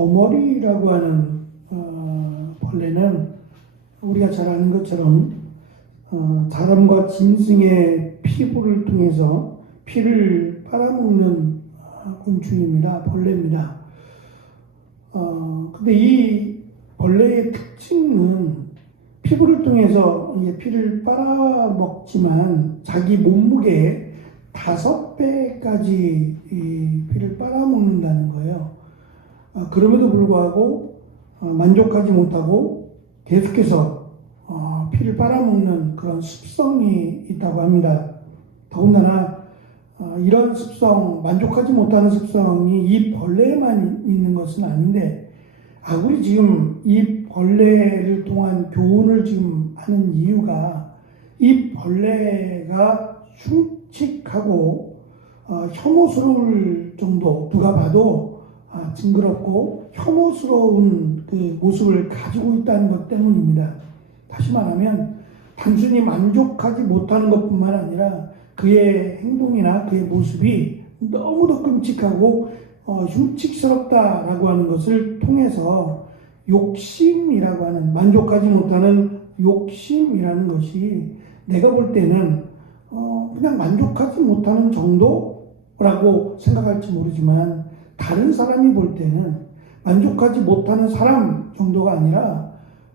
거머리라고 하는 벌레는 우리가 잘 아는 것처럼 사람과 짐승의 피부를 통해서 피를 빨아먹는 곤충입니다. 벌레입니다. 근데 이 벌레의 특징은 피부를 통해서 피를 빨아먹지만 자기 몸무게의 5배까지 이 피를 빨아먹는다는 거예요. 그럼에도 불구하고 만족하지 못하고 계속해서 피를 빨아먹는 그런 습성이 있다고 합니다. 더군다나 이런 습성, 만족하지 못하는 습성이 이 벌레에만 있는 것은 아닌데, 우리 지금 이 벌레를 통한 교훈을 지금 하는 이유가 이 벌레가 흉측하고 혐오스러울 정도, 누가 봐도 징그럽고 혐오스러운 그 모습을 가지고 있다는 것 때문입니다. 다시 말하면 단순히 만족하지 못하는 것뿐만 아니라 그의 행동이나 그의 모습이 너무도 끔찍하고 흉측스럽다라고 하는 것을 통해서 욕심이라고 하는, 만족하지 못하는 욕심이라는 것이 내가 볼 때는 그냥 만족하지 못하는 정도라고 생각할지 모르지만, 다른 사람이 볼 때는 만족하지 못하는 사람 정도가 아니라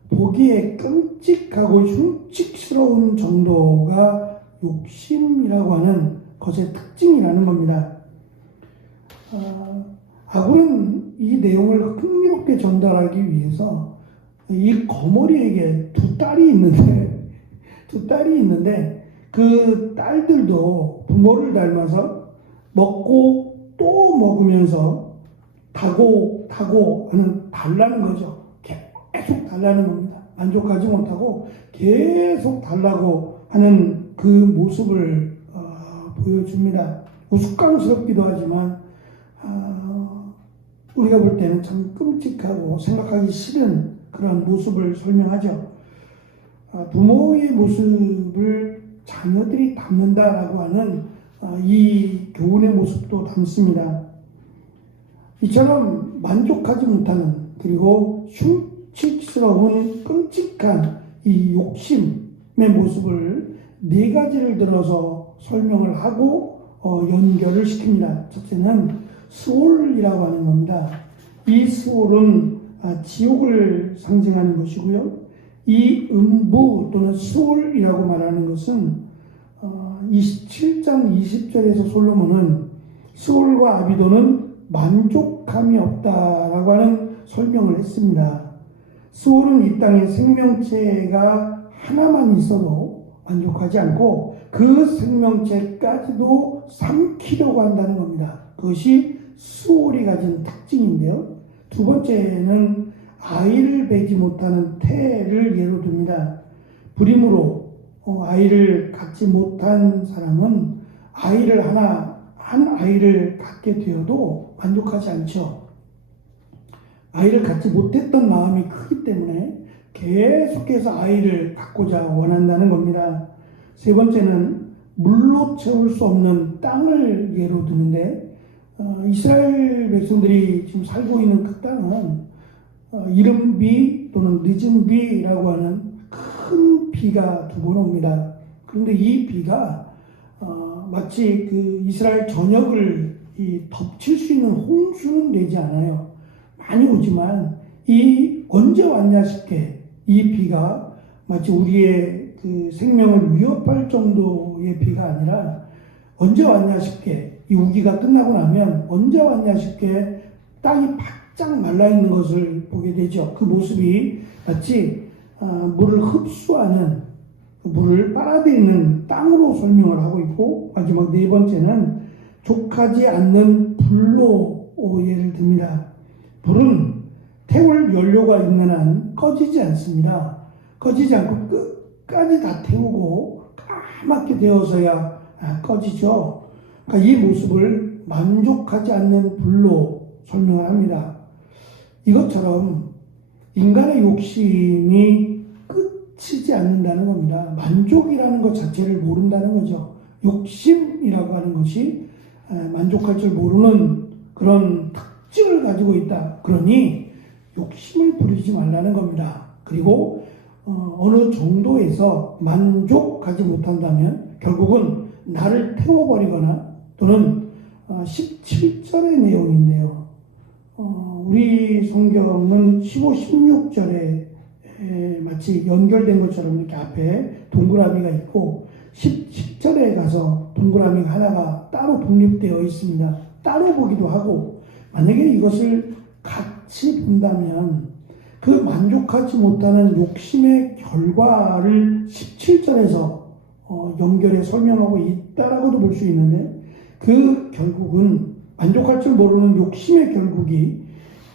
보기에 끔찍하고 흉측스러운 정도가 욕심이라고 하는 것의 특징이라는 겁니다. 아굴은 이 내용을 흥미롭게 전달하기 위해서 이 거머리에게 두 딸이 있는데 그 딸들도 부모를 닮아서 먹고 또 먹으면서 다고 하는 달라는 거죠. 계속 달라는 겁니다. 만족하지 못하고 계속 달라고 하는 그 모습을 보여줍니다. 우스꽝스럽기도 하지만 우리가 볼 때는 참 끔찍하고 생각하기 싫은 그런 모습을 설명하죠. 부모의 모습을 자녀들이 담는다라고 하는 이 교훈의 모습도 담습니다. 이처럼 만족하지 못하는, 그리고 흉측스러운 끔찍한 이 욕심의 모습을 4가지를 들어서 설명을 하고 연결을 시킵니다. 첫째는 스올이라고 하는 겁니다. 이 스올은 지옥을 상징하는 것이고요. 이 음부 또는 스올이라고 말하는 것은 27장 20절에서 솔로몬은 스올과 아비도는 만족함이 없다라고 하는 설명을 했습니다. 스올은 이 땅에 생명체가 하나만 있어도 만족하지 않고 그 생명체까지도 삼키려고 한다는 겁니다. 그것이 스올이 가진 특징인데요. 두 번째는 아이를 베지 못하는 태를 예로 듭니다. 불임으로 아이를 갖지 못한 사람은 한 아이를 갖게 되어도 만족하지 않죠. 아이를 갖지 못했던 마음이 크기 때문에 계속해서 아이를 갖고자 원한다는 겁니다. 세 번째는 물로 채울 수 없는 땅을 예로 드는데, 이스라엘 백성들이 지금 살고 있는 그 땅은 이른 비 또는 늦은 비라고 하는 큰 비가 2번 옵니다. 그런데 이 비가 마치 그 이스라엘 전역을 덮칠 수 있는 홍수는 되지 않아요. 많이 오지만 언제 왔냐 싶게 이 비가 마치 우리의 그 생명을 위협할 정도의 비가 아니라 언제 왔냐 싶게, 이 우기가 끝나고 나면 언제 왔냐 싶게 땅이 바짝 말라있는 것을 보게 되죠. 그 모습이 마치 물을 흡수하는, 물을 빨아들이는 땅으로 설명을 하고 있고, 마지막 4번째는 족하지 않는 불로 예를 듭니다. 불은 태울 연료가 있는 한 꺼지지 않습니다. 꺼지지 않고 끝까지 다 태우고 까맣게 되어서야 꺼지죠. 그러니까 이 모습을 만족하지 않는 불로 설명을 합니다. 이것처럼 인간의 욕심이 끝이지 않는다는 겁니다. 만족이라는 것 자체를 모른다는 거죠. 욕심이라고 하는 것이 만족할 줄 모르는 그런 특징을 가지고 있다. 그러니 욕심을 부리지 말라는 겁니다. 그리고 어느 정도에서 만족하지 못한다면 결국은 나를 태워버리거나 또는 17절의 내용인데요. 우리 성경은 15, 16절에 마치 연결된 것처럼 이렇게 앞에 동그라미가 있고 17절에 가서 동그라미가 하나가 따로 독립되어 있습니다. 따로 보기도 하고 만약에 이것을 같이 본다면 그 만족하지 못하는 욕심의 결과를 17절에서 연결해 설명하고 있다라고도 볼 수 있는데 그 결국은 만족할 줄 모르는 욕심의 결국이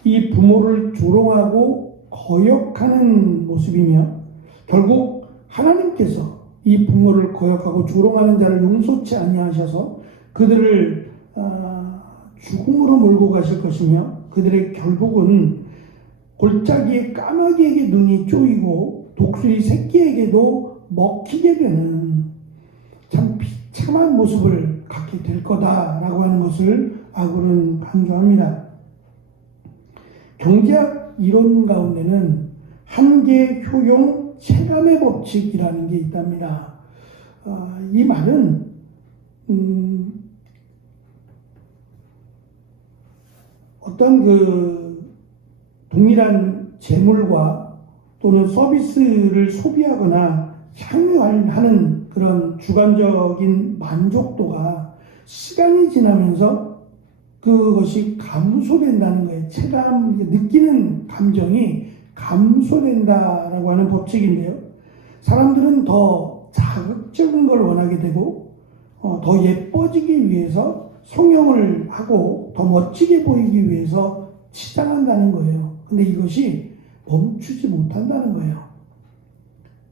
이 부모를 조롱하고 거역하는 모습이며 결국 하나님께서 이 부모를 거역하고 조롱하는 자를 용서치 아니하셔서 그들을 죽음으로 몰고 가실 것이며 그들의 결국은 골짜기에 까마귀에게 눈이 쪼이고 독수리 새끼에게도 먹히게 되는 참 비참한 모습을 갖게 될 거다라고 하는 것을 아굴은 강조합니다. 경제학 이론 가운데는 한계, 효용, 체감의 법칙이라는 게 있답니다. 이 말은 어떤 동일한 재물과 또는 서비스를 소비하거나 향유하는 그런 주관적인 만족도가 시간이 지나면서 그것이 감소된다는 거예요. 체감, 느끼는 감정이 감소된다라고 하는 법칙인데요. 사람들은 더 자극적인 걸 원하게 되고 더 예뻐지기 위해서 성형을 하고 더 멋지게 보이기 위해서 치장한다는 거예요. 근데 이것이 멈추지 못한다는 거예요.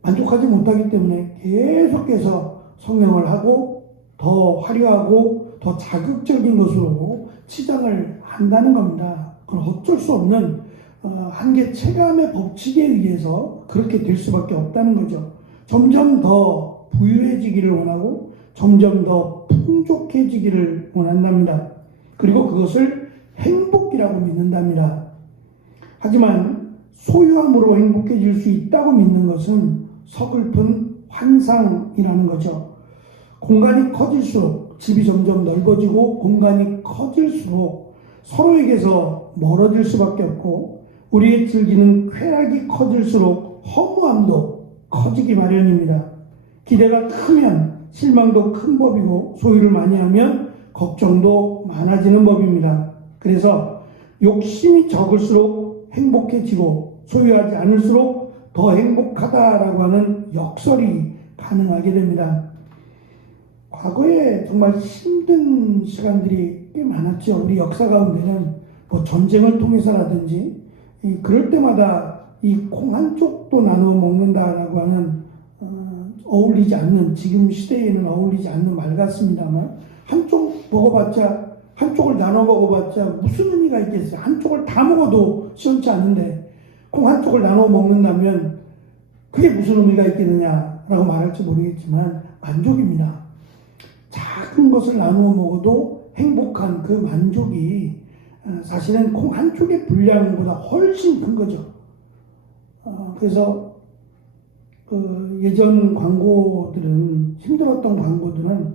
만족하지 못하기 때문에 계속해서 성형을 하고 더 화려하고 더 자극적인 것으로 치장을 한다는 겁니다. 그건 어쩔 수 없는 한계 체감의 법칙에 의해서 그렇게 될 수밖에 없다는 거죠. 점점 더 부유해지기를 원하고 점점 더 풍족해지기를 원한답니다. 그리고 그것을 행복이라고 믿는답니다. 하지만 소유함으로 행복해질 수 있다고 믿는 것은 서글픈 환상이라는 거죠. 공간이 커질수록 집이 점점 넓어지고 공간이 커질수록 서로에게서 멀어질 수밖에 없고 우리의 즐기는 쾌락이 커질수록 허무함도 커지기 마련입니다. 기대가 크면 실망도 큰 법이고 소유를 많이 하면 걱정도 많아지는 법입니다. 그래서 욕심이 적을수록 행복해지고 소유하지 않을수록 더 행복하다라고 하는 역설이 가능하게 됩니다. 과거에 정말 힘든 시간들이 꽤 많았죠. 우리 역사 가운데는 뭐 전쟁을 통해서라든지 그럴 때마다 이 콩 한쪽도 나누어 먹는다라고 하는 어울리지 않는, 지금 시대에는 어울리지 않는 말 같습니다만 한쪽 먹어봤자, 한쪽을 나눠 먹어봤자 무슨 의미가 있겠어요. 한쪽을 다 먹어도 시원치 않은데 콩 한쪽을 나눠 먹는다면 그게 무슨 의미가 있겠느냐라고 말할지 모르겠지만 만족입니다. 작은 것을 나누어 먹어도 행복한 그 만족이 사실은 콩 한쪽의 분량보다 훨씬 큰 거죠. 그래서 예전 광고들은, 힘들었던 광고들은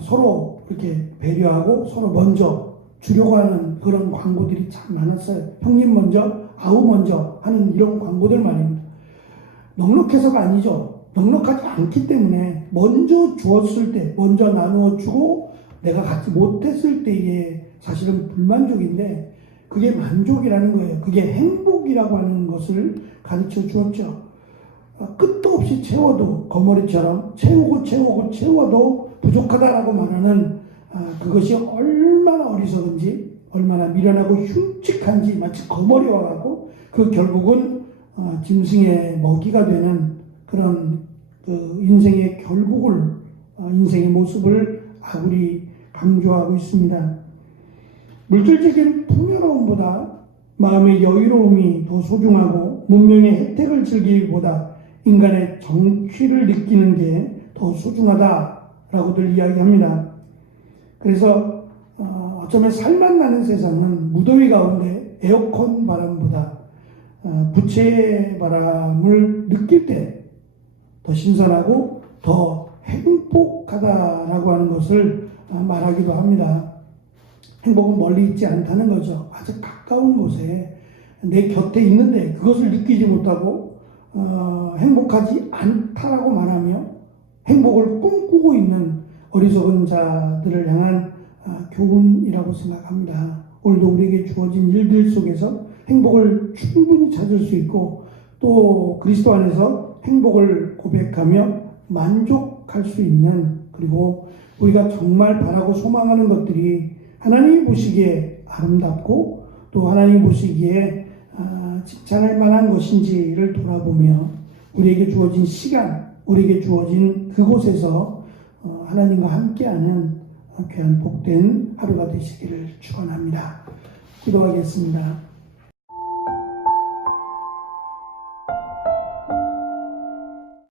서로 이렇게 배려하고 서로 먼저 주려고 하는 그런 광고들이 참 많았어요. 형님 먼저, 아우 먼저 하는 이런 광고들 말입니다. 넉넉해서가 아니죠. 넉넉하지 않기 때문에 먼저 주었을 때, 먼저 나누어 주고 내가 갖지 못했을 때에 사실은 불만족인데 그게 만족이라는 거예요. 그게 행복이라고 하는 것을 가르쳐 주었죠. 끝도 없이 채워도 거머리처럼 채워도 부족하다라고 말하는 그것이 얼마나 어리석은지, 얼마나 미련하고 흉측한지, 마치 거머리와 같고 그 결국은 짐승의 먹이가 되는 그런 인생의 결국을, 인생의 모습을 아굴이 강조하고 있습니다. 물질적인 풍요로움보다 마음의 여유로움이 더 소중하고 문명의 혜택을 즐기기보다 인간의 정취를 느끼는 게 더 소중하다라고들 이야기합니다. 그래서 어쩌면 살만 나는 세상은 무더위 가운데 에어컨 바람보다 부채 바람을 느낄 때 더 신선하고 더 행복하다라고 하는 것을 말하기도 합니다. 행복은 멀리 있지 않다는 거죠. 아주 가까운 곳에 내 곁에 있는데 그것을 느끼지 못하고 행복하지 않다라고 말하며 행복을 꿈꾸고 있는 어리석은 자들을 향한 교훈이라고 생각합니다. 오늘도 우리에게 주어진 일들 속에서 행복을 충분히 찾을 수 있고 또 그리스도 안에서 행복을 고백하며 만족할 수 있는, 그리고 우리가 정말 바라고 소망하는 것들이 하나님이 보시기에 아름답고 또 하나님이 보시기에 칭찬할 만한 것인지를 돌아보며 우리에게 주어진 시간, 우리에게 주어진 그곳에서 하나님과 함께하는 귀한 복된 하루가 되시기를 축원합니다. 기도하겠습니다.